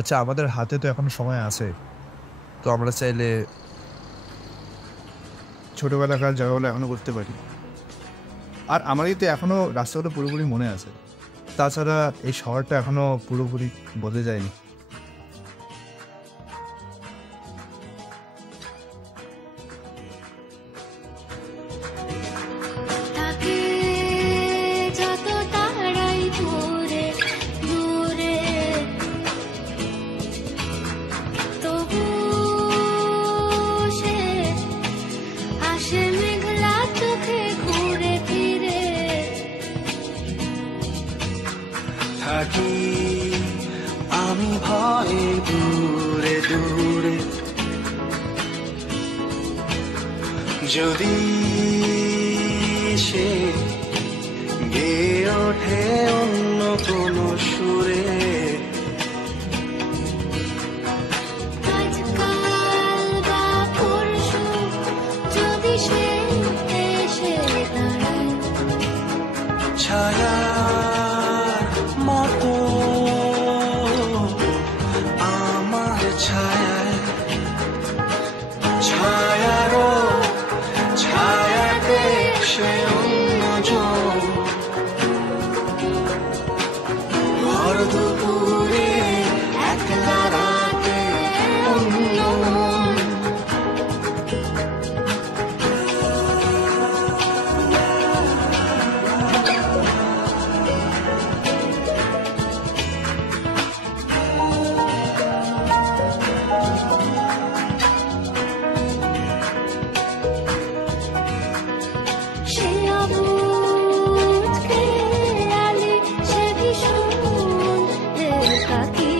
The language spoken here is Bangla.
আচ্ছা, আমাদের হাতে তো এখনো সময় আছে। তো আমরা চাইলে ছোটবেলাকার জায়গাগুলো এখনো করতে পারি। আর আমারই তো এখনো রাস্তাগুলো পুরোপুরি মনে আছে। তাছাড়া এই শহরটা এখনো পুরোপুরি বদলে যায়নি। তাকে যত তাড়াই দূরে দূরে, তবু সে আসে মেঘলা চোখে ঘুরে ফিরে। থাকি আমি ভয়ে দূরে দূরে, যদি সে গেয়ে ওঠে অন্য কোনো সুরে। আজকাল বা পরশু যদি সে এসে দাঁড়ায়, ছায়ার মতো আমার ছায়ায়, ছায়ারও ছায়াতে সে অন্যজন। ভর দুপুরে একলা রাতে অন্য মন। সে অবুঝ খেয়ালি, সে ভীষণ একাকী।